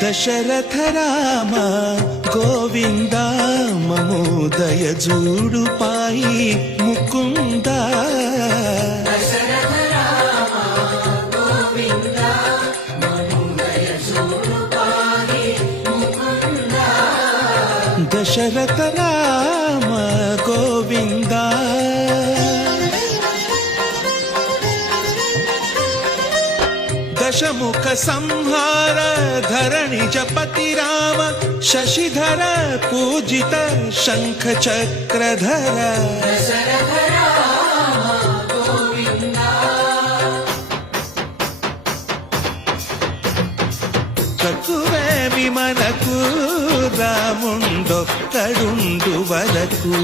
దశరథ రామ గోవింద మమోదయ జూడు పాయి ముకుంద దశరథ రామ గోవింద దశముఖ సంహార ధరణి జపతి రామ శశిధర పూజిత శంఖ చక్రధర తక్కువేమి మనకు రాముండొక్కడుండు వరకు